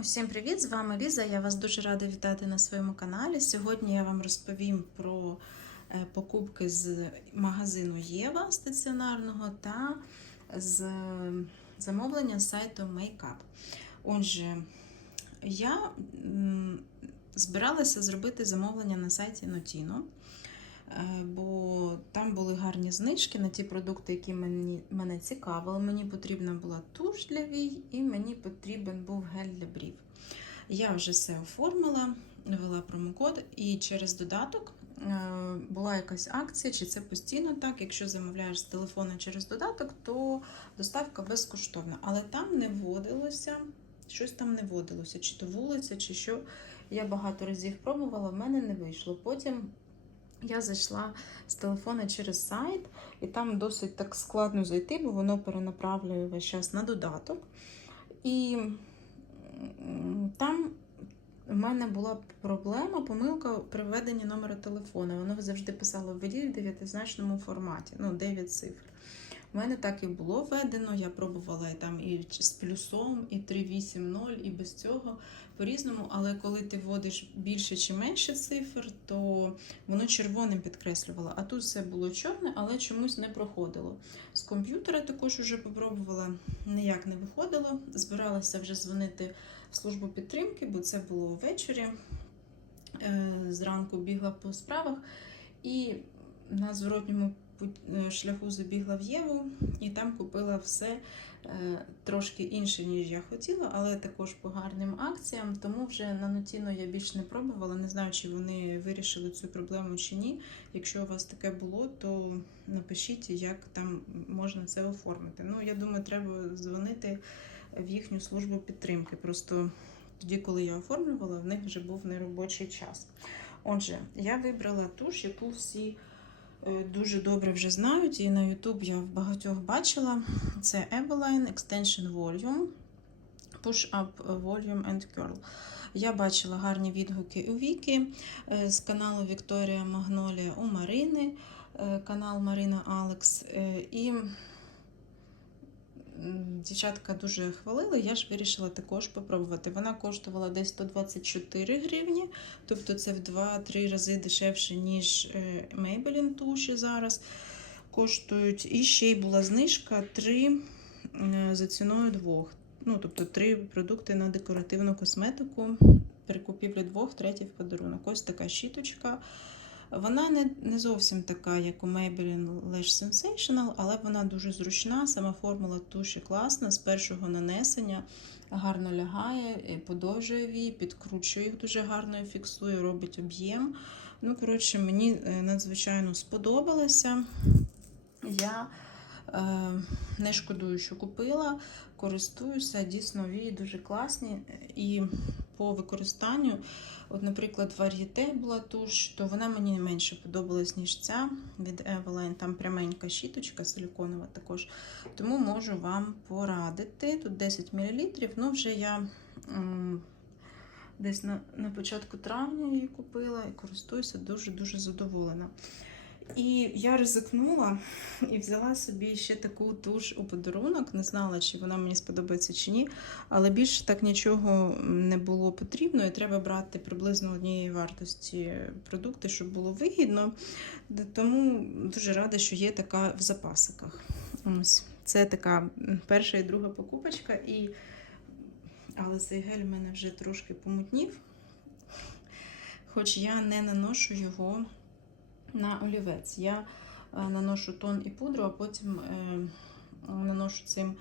Усім привіт! З вами Ліза. Я вас дуже рада вітати на своєму каналі. Сьогодні я вам розповім про е, покупки з магазину Єва стаціонарного та з замовлення сайту Makeup. Отже, я збиралася зробити замовлення на сайті Notino, бо там були гарні знижки на ті продукти, які мені, мене цікавили. Мені потрібна була туш для вій і мені потрібен був гель для брів. Я вже все оформила, ввела промокод, і через додаток е, була якась акція, чи це постійно так. Якщо замовляєш з телефону через додаток, то доставка безкоштовна. Але там не вводилося, щось там не вводилося, чи то вулиця, чи що. Я багато разів пробувала, в мене не вийшло. Потім я зайшла з телефона через сайт, і там досить так складно зайти, бо воно перенаправлює весь час на додаток. І там в мене була проблема, помилка при введенні номера телефону. Воно завжди писало в дев'ятизначному форматі, ну 9 цифр. У мене так і було введено. Я пробувала і там і з плюсом, і 380, і без цього по-різному. Але коли ти вводиш більше чи менше цифр, то воно червоним підкреслювало. А тут все було чорне, але чомусь не проходило. З комп'ютера також вже попробувала, ніяк не виходило. Збиралася вже дзвонити в службу підтримки, бо це було ввечері. Е, Зранку бігла по справах і на зворотньому шляху забігла в Єву і там купила все е, трошки інше, ніж я хотіла, але також по гарним акціям. Тому вже на Нотіно я більш не пробувала. Не знаю, чи вони вирішили цю проблему чи ні. Якщо у вас таке було, то напишіть, як там можна це оформити. Ну, я думаю, треба дзвонити в їхню службу підтримки. Просто тоді, коли я оформлювала, в них вже був неробочий час. Отже, я вибрала туш, яку всі е, дуже добре вже знають, і на YouTube я в багатьох бачила. Це Ebeline Extension Volume, Push Up Volume and Curl. Я бачила гарні відгуки у Віки е, з каналу Вікторія Магнолія у Марини, е, канал Марина Алекс. Е, І дівчатка дуже хвалили, я ж вирішила також попробувати. Вона коштувала десь 124 гривні, тобто це в 2-3 рази дешевше, ніж е, Maybelline туші зараз коштують. І ще й була знижка 3 за ціною двох. Ну, тобто три продукти на декоративну косметику. При купівлі двох, третій в подарунок. Ось така щіточка. Вона не, не зовсім така, як у Maybelline Lash Sensational, але вона дуже зручна. Сама формула туші класна, з першого нанесення гарно лягає, подовжує вії, підкручує їх дуже гарно і фіксує, робить об'єм. Ну, коротше, мені е, надзвичайно сподобалося. Я е, не шкодую, що купила, користуюся, дійсно вії дуже класні. І по використанню, от, наприклад, вар'єте була туш, то вона мені менше подобалась, ніж ця від Eveline. Там пряменька щіточка силіконова також. Тому можу вам порадити. Тут 10 мл. Ну, вже я десь на, на початку травня її купила і користуюся дуже-дуже задоволена. І я ризикнула і взяла собі ще таку туш у подарунок. Не знала, чи вона мені сподобається чи ні. Але більше так нічого не було потрібно, і треба брати приблизно однієї вартості продукти, щоб було вигідно. Тому дуже рада, що є така в запасиках. Ось це така перша і друга покупочка. І... Але цей гель в мене вже трошки помутнів, хоч я не наношу його на олівець. Я е, наношу тон і пудру, а потім е, наношу цим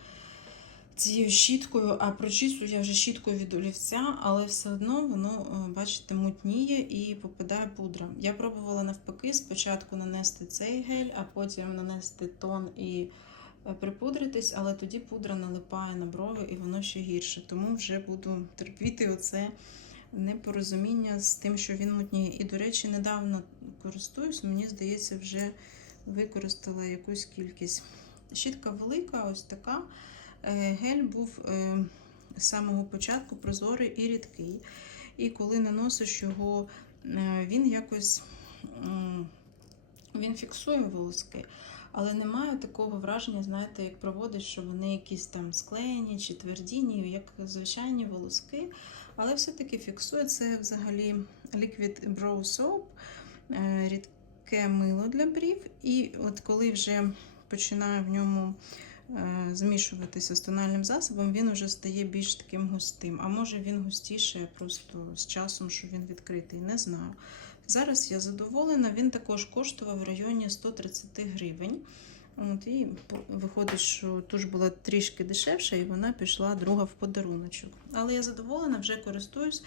цією щіткою, а прочісую я вже щіткою від олівця, але все одно воно, е, бачите, мутніє і попадає пудра. Я пробувала навпаки спочатку нанести цей гель, а потім нанести тон і припудритись, але тоді пудра налипає на брови і воно ще гірше. Тому вже буду терпіти оце непорозуміння з тим, що він мутніє. І, до речі, недавно користуюсь, мені здається, вже використала якусь кількість. Щітка велика, ось така. Е, Гель був е, з самого початку прозорий і рідкий. І коли наносиш його, е, він якось він фіксує волоски. але немає такого враження, знаєте, як проводиш, що вони якісь там склеєні чи тверді, як звичайні волоски. Але все-таки фіксує це взагалі Liquid Brow Soap, е, рідке мило для брів. І от коли вже починаю в ньому е, змішуватися з тональним засобом, він вже стає більш таким густим. А може він густіше просто з часом, що він відкритий, не знаю. Зараз я задоволена, він також коштував в районі 130 гривень. От, і виходить, що туш була трішки дешевша, і вона пішла друга в подаруночок. Але я задоволена, вже користуюсь,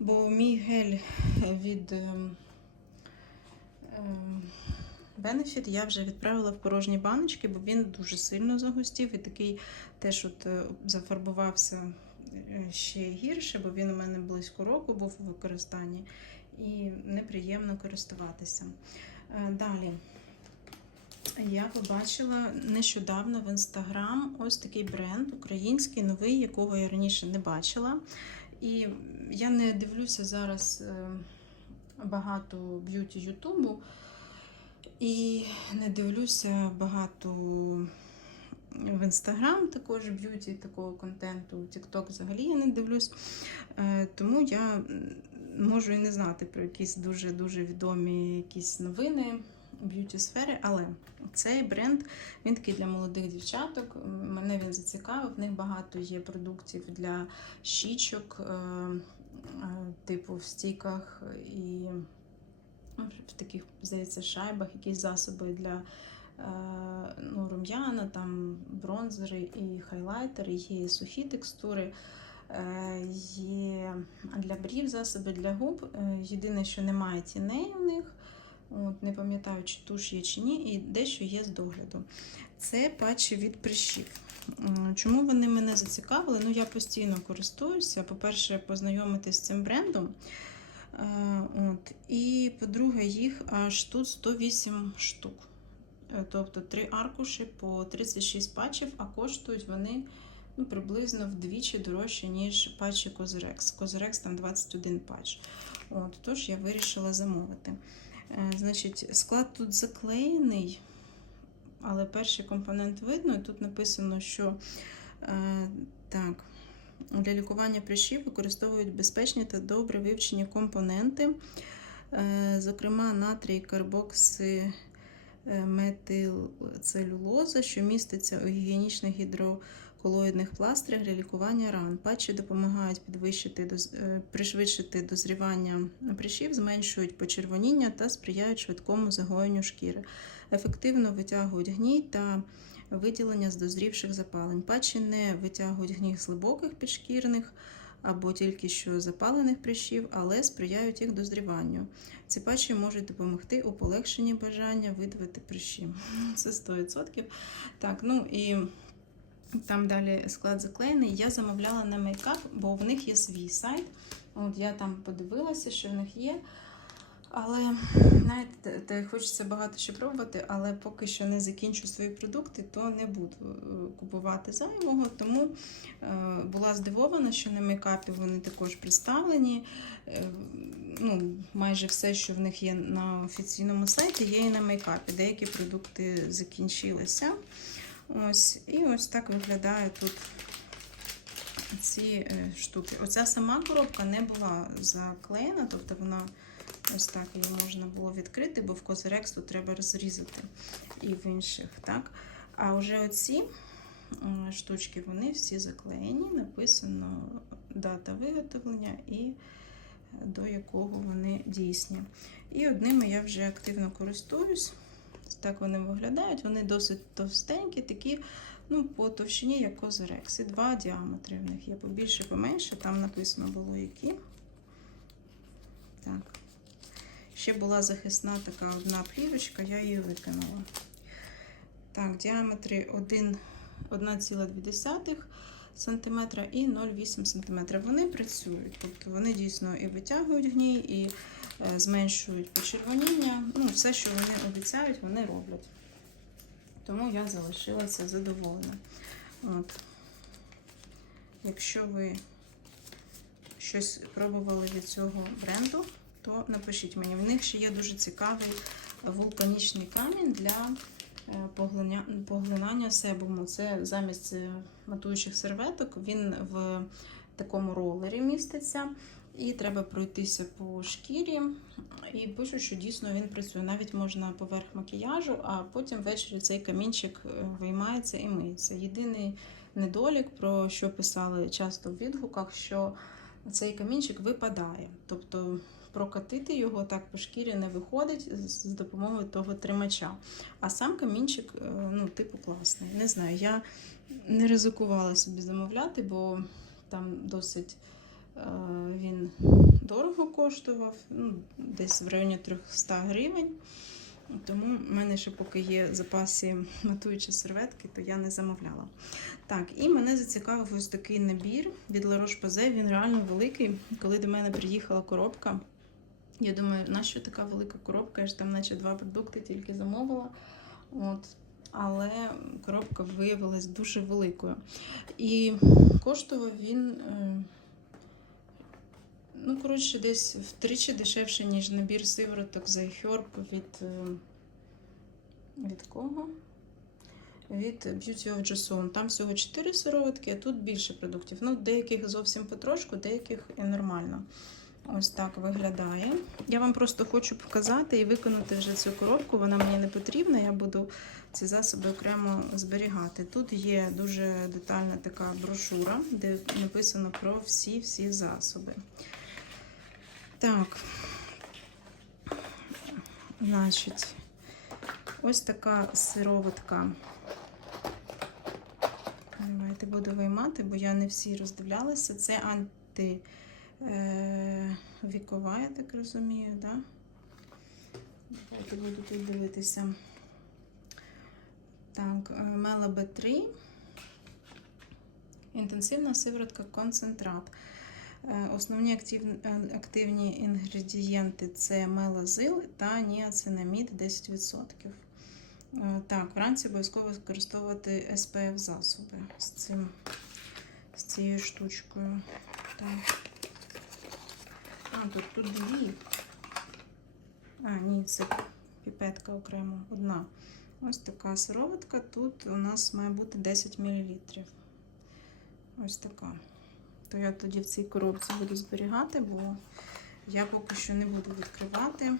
бо мій гель від ем, ем, Benefit я вже відправила в порожні баночки, бо він дуже сильно загустів і такий теж от е, зафарбувався е, ще гірше, бо він у мене близько року був у використанні і неприємно користуватися. Е, Далі. Я побачила нещодавно в інстаграм ось такий бренд український, новий, якого я раніше не бачила. І я не дивлюся зараз е, багато б'юті Ютубу. І не дивлюся багато в інстаграм також б'юті такого контенту, Тікток взагалі я не дивлюсь. Е, Тому я можу і не знати про якісь дуже-дуже відомі якісь новини б'юті сфери, але цей бренд він такий для молодих дівчаток. Мене він зацікавив. В них багато є продуктів для щічок, е, е, типу в стіках і ну, в таких, здається, шайбах, якісь засоби для е, ну, рум'яна, там бронзери і хайлайтери, є сухі текстури. Є для брів засоби для губ. Єдине, що немає тіней у них. От, не пам'ятаю, чи туш є чи ні, і дещо є з догляду. Це патчі від прищів. Чому вони мене зацікавили? Ну, я постійно користуюся. По-перше, познайомитись з цим брендом. Е, От. І, по-друге, їх аж тут 108 штук. Е, Тобто три аркуші по 36 патчів, а коштують вони ну, приблизно вдвічі дорожче, ніж патчі Козирекс. Козирекс там 21 патч. От, тож я вирішила замовити. Е, Значить, склад тут заклеєний, але перший компонент видно. І тут написано, що е, так, для лікування прищів використовують безпечні та добре вивчені компоненти, е, зокрема натрій карбокси метилцелюлоза, що міститься у гігієнічних гідроколоїдних пластирях для лікування ран. Патчі допомагають підвищити е, пришвидшити дозрівання прищів, зменшують почервоніння та сприяють швидкому загоєнню шкіри. Ефективно витягують гній та виділення з дозрівших запалень. Патчі не витягують гній з глибоких підшкірних або тільки що запалених прищів, але сприяють їх дозріванню. Ці патчі можуть допомогти у полегшенні бажання видавити прищі. Це 100%. Так, ну і там далі склад заклеєний. Я замовляла на мейкап, бо в них є свій сайт. От я там подивилася, що в них є. Але знаєте, те- те хочеться багато ще пробувати, але поки що не закінчу свої продукти, то не буду е, купувати зайвого. Тому е, була здивована, що на мейкапі вони також представлені. Е, ну, майже все, що в них є на офіційному сайті, є і на мейкапі. Деякі продукти закінчилися. Ось, і ось так виглядає тут ці е, штуки. Оця сама коробка не була заклеєна, тобто вона ось так її можна було відкрити, бо в Козирекс тут треба розрізати і в інших. так. А вже оці штучки, вони всі заклеєні, написано дата виготовлення і до якого вони дійсні. І одними я вже активно користуюсь. Так вони виглядають. Вони досить товстенькі, такі, ну, по товщині, як козирекс. Два діаметри в них є побільше, поменше. Там написано було які. Так. Ще була захисна така одна плівочка, я її викинула. Так, діаметри 1,2 см і 0,8 см. Вони працюють, тобто вони дійсно і витягують гній, і е, зменшують почервоніння. Ну, все, що вони обіцяють, вони роблять. Тому я залишилася задоволена. От. Якщо ви щось пробували від цього бренду, то напишіть мені. В них ще є дуже цікавий вулканічний камінь для поглинання себуму. Це замість е, матуючих серветок, він в такому ролері міститься. І треба пройтися по шкірі. І пишуть, що дійсно він працює. Навіть можна поверх макіяжу, а потім ввечері цей камінчик е, виймається і миється. Єдиний недолік, про що писали часто в відгуках, що цей камінчик випадає. Тобто прокатити його так по шкірі не виходить з допомогою того тримача. А сам камінчик, е, ну, типу, класний. Не знаю, я не ризикувала собі замовляти, бо там досить е, він дорого коштував, ну, десь в районі 300 гривень. Тому в мене ще поки є в запасі матуючі серветки, то я не замовляла. Так, і мене зацікавив ось такий набір від La Roche-Posay. Він реально великий. Коли до мене приїхала коробка, я думаю, нащо така велика коробка? Я ж там, наче два продукти тільки замовила. От. Але коробка виявилась дуже великою. І коштував він. е, Ну, коротше, десь втричі дешевше, ніж набір сивороток за Herb від. е, Від кого? Від Beauty of Jason. Там всього 4 сироватки, а тут більше продуктів. Ну, деяких зовсім потрошку, деяких і нормально. Ось так виглядає. Я вам просто хочу показати і виконати вже цю коробку. Вона мені не потрібна. Я буду ці засоби окремо зберігати. Тут є дуже детальна така брошура, де написано про всі-всі засоби. Так. Значить, ось така сироватка. Давайте буду виймати, бо я не всі роздивлялася. Це анти е, вікова, я так розумію, да? Давайте буду тут дивитися. Так, е, Мела Б3. Інтенсивна сиворотка концентрат. Е, Основні активні, інгредієнти це мелазил та ніацинамід 10%. Е, Так, вранці обов'язково використовувати SPF засоби з, цим, з цією штучкою. Так. А, тут, тут дві. А, ні, це піпетка окремо одна. Ось така сироватка. Тут у нас має бути 10 мл. Ось така. То я тоді в цій коробці буду зберігати, бо я поки що не буду відкривати.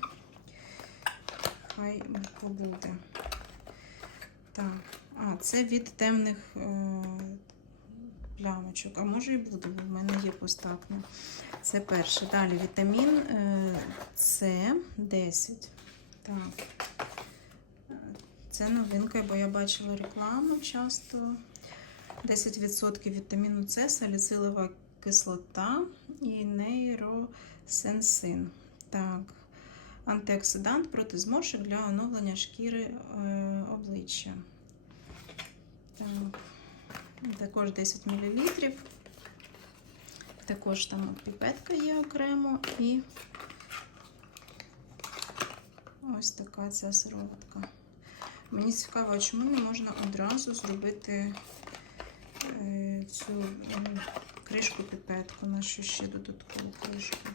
Хай побуде. Так, а, це від темних е, плямочок. А може і буде, бо в мене є постакне. Це перше. Далі вітамін е, С 10. Так. Це новинка, бо я бачила рекламу часто. 10% вітаміну С, саліцилова кислота і нейросенсин. Так. Антиоксидант проти зморшок для оновлення шкіри е, обличчя. Так. Також 10 мл. Також там піпетка є окремо і ось така ця сироватка. Мені цікаво, чому не можна одразу зробити е, цю е, кришку піпетку, нашу ще додаткову кришку.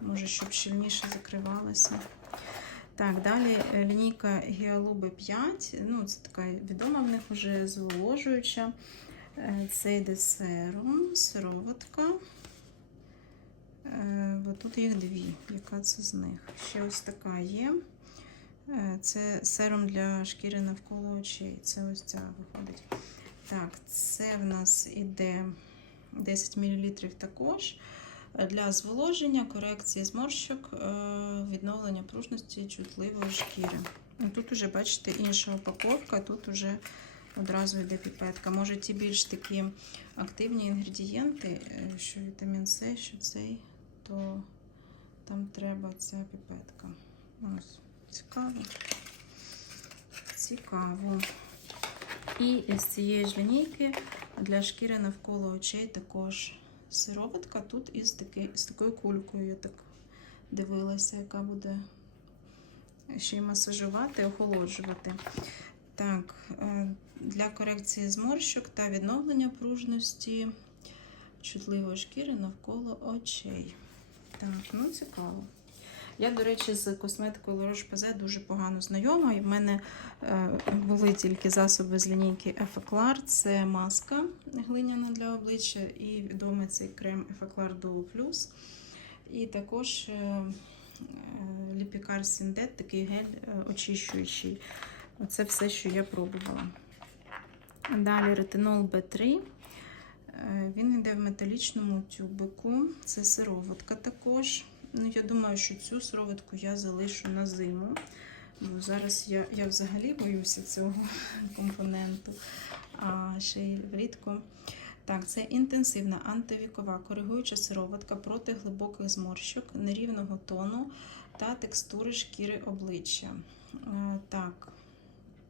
Може, щоб щільніше закривалася. Так, далі е, лінійка Гіалуби 5. Ну, це така відома в них вже зволожуюча. Е, Це йде серум, сироватка. Е, Бо тут їх дві. Яка це з них? Ще ось така є. Це серум для шкіри навколо очей. Це ось ця виходить. Так, це в нас іде 10 мл також. Для зволоження, корекції зморщок, е, відновлення пружності чутливої шкіри. Ну, Тут уже, бачите, інша упаковка, тут уже одразу йде піпетка. Може, ті більш такі активні інгредієнти, е, що вітамін С, що цей, то там треба ця піпетка. Ось, цікаво. Цікаво. І з цієї ж лінійки для шкіри навколо очей також сироватка. Тут із, таки, з такою кулькою я так дивилася, яка буде ще й масажувати, охолоджувати. Так, е, для корекції зморщок та відновлення пружності чутливої шкіри навколо очей. Так, ну цікаво. Я, до речі, з косметикою La Roche-Posay дуже погано знайома. І в мене е, були тільки засоби з лінійки Effaclar. Це маска глиняна для обличчя і відомий цей крем Effaclar Duo Plus. І також е, е, Syndet, такий гель е, очищуючий. Це все, що я пробувала. Далі ретинол B3. Е, Він йде в металічному тюбику. Це сироватка також. Ну, я думаю, що цю сироватку я залишу на зиму. Бо зараз я, я взагалі боюся цього компоненту, а ще влітку. Так, це інтенсивна антивікова коригуюча сироватка проти глибоких зморщок, нерівного тону та текстури шкіри обличчя. Е, Так,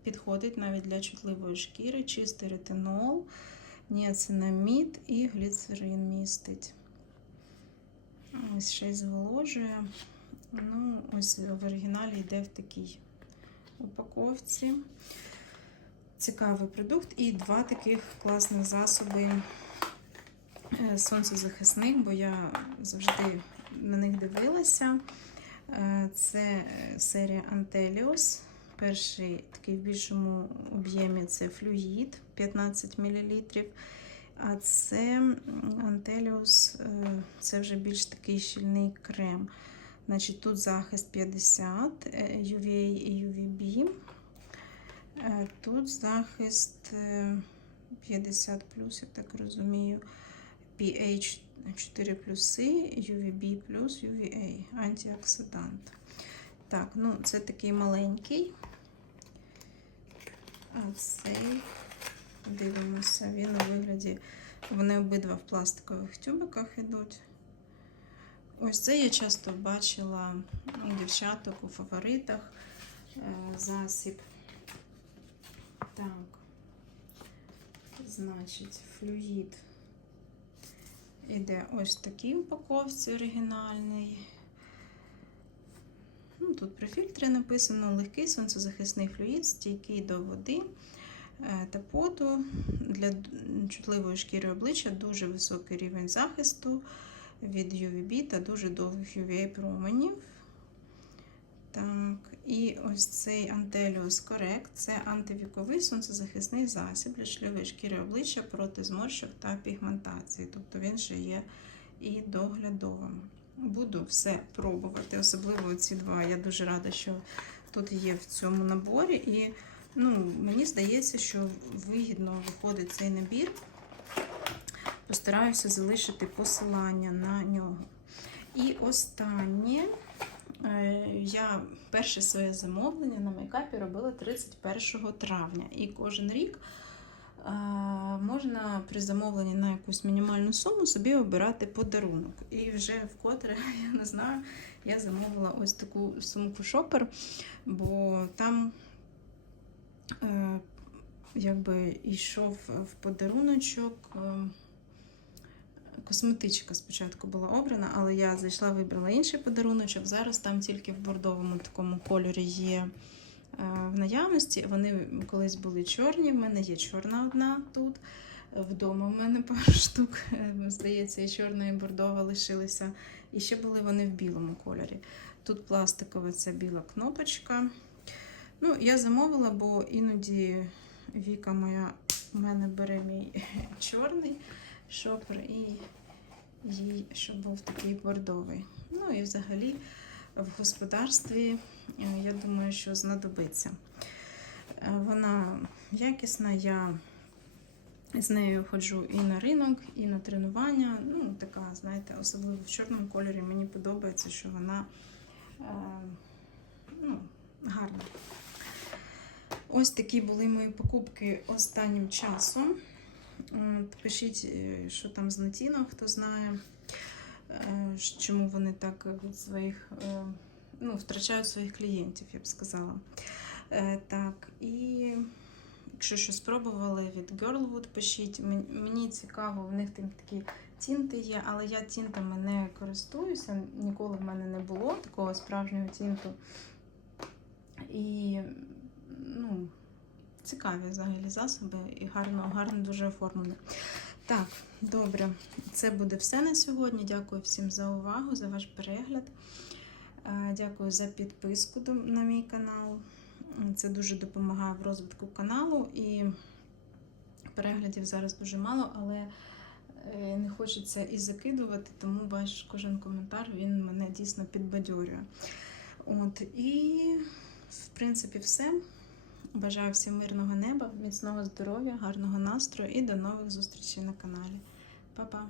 підходить навіть для чутливої шкіри, чистий ретинол, ніацинамід і гліцерин містить. Ось ще й зволожує. Ну, ось в оригіналі йде в такій упаковці. Цікавий продукт. І два таких класних засоби е, сонцезахисних, бо я завжди на них дивилася. Е, Це серія Antelios. Перший такий в більшому об'ємі це флюїд 15 мл. А це Антеліус, це вже більш такий щільний крем. Значить, Тут захист 50, е, UVA і UVB. Е, Тут захист е, 50, я так розумію, pH 4 плюси, UVB плюс, UVA, антиоксидант. Так, ну це такий маленький. А цей, дивимося, він у вигляді, вони обидва в пластикових тюбиках йдуть. Ось це я часто бачила у дівчаток у фаворитах е, засіб. Так, значить, флюїд іде ось в такій упаковці оригінальний. Ну, Тут про фільтри написано легкий сонцезахисний флюїд, стійкий до води та поту для чутливої шкіри обличчя, дуже високий рівень захисту від UVB та дуже довгих UVA променів. Так, і ось цей Antelios Correct це антивіковий сонцезахисний засіб для чутливої шкіри обличчя проти зморщок та пігментації. Тобто він ще є і доглядовим. Буду все пробувати, особливо ці два. Я дуже рада, що тут є в цьому наборі. І ну, мені здається, що вигідно виходить цей набір. Постараюся залишити посилання на нього. І останнє, е, я перше своє замовлення на мейкапі робила 31 травня. І кожен рік е, можна при замовленні на якусь мінімальну суму собі обирати подарунок. І вже вкотре, я не знаю, я замовила ось таку сумку шопер, бо там. Е, Якби йшов в подаруночок. е, Косметичка спочатку була обрана, але я зайшла, вибрала інший подаруночок. Зараз там тільки в бордовому такому кольорі є е, в наявності. Вони колись були чорні, в мене є чорна одна тут. Вдома в мене пару штук, здається, і чорна, і бордова лишилися. І ще були вони в білому кольорі. Тут пластикова ця біла кнопочка. Ну, Я замовила, бо іноді Віка моя в мене бере мій чорний шопер і їй, щоб був такий бордовий. Ну і взагалі в господарстві, е, я думаю, що знадобиться. Е, Вона якісна, я з нею ходжу і на ринок, і на тренування. Ну, така, знаєте, особливо в чорному кольорі мені подобається, що вона е, ну, гарна. Ось такі були мої покупки останнім часом. Пишіть, е, що там з Нотіно, хто знає, е, чому вони так від своїх, е, ну, втрачають своїх клієнтів, я б сказала. Е, Так, і якщо щось спробували від Girlwood, пишіть. Мені цікаво, в них там такі тінти є, але я тінтами не користуюся. Ніколи в мене не було такого справжнього тінту. І ну, цікаві взагалі засоби і гарно, гарно дуже оформлені. Так, добре, це буде все на сьогодні. Дякую всім за увагу, за ваш перегляд. Е, Дякую за підписку на мій канал. Це дуже допомагає в розвитку каналу і переглядів зараз дуже мало, але е, не хочеться і закидувати, тому ваш кожен коментар він мене дійсно підбадьорює. От і в принципі все. Бажаю всім мирного неба, міцного здоров'я, гарного настрою і до нових зустрічей на каналі. Па-па!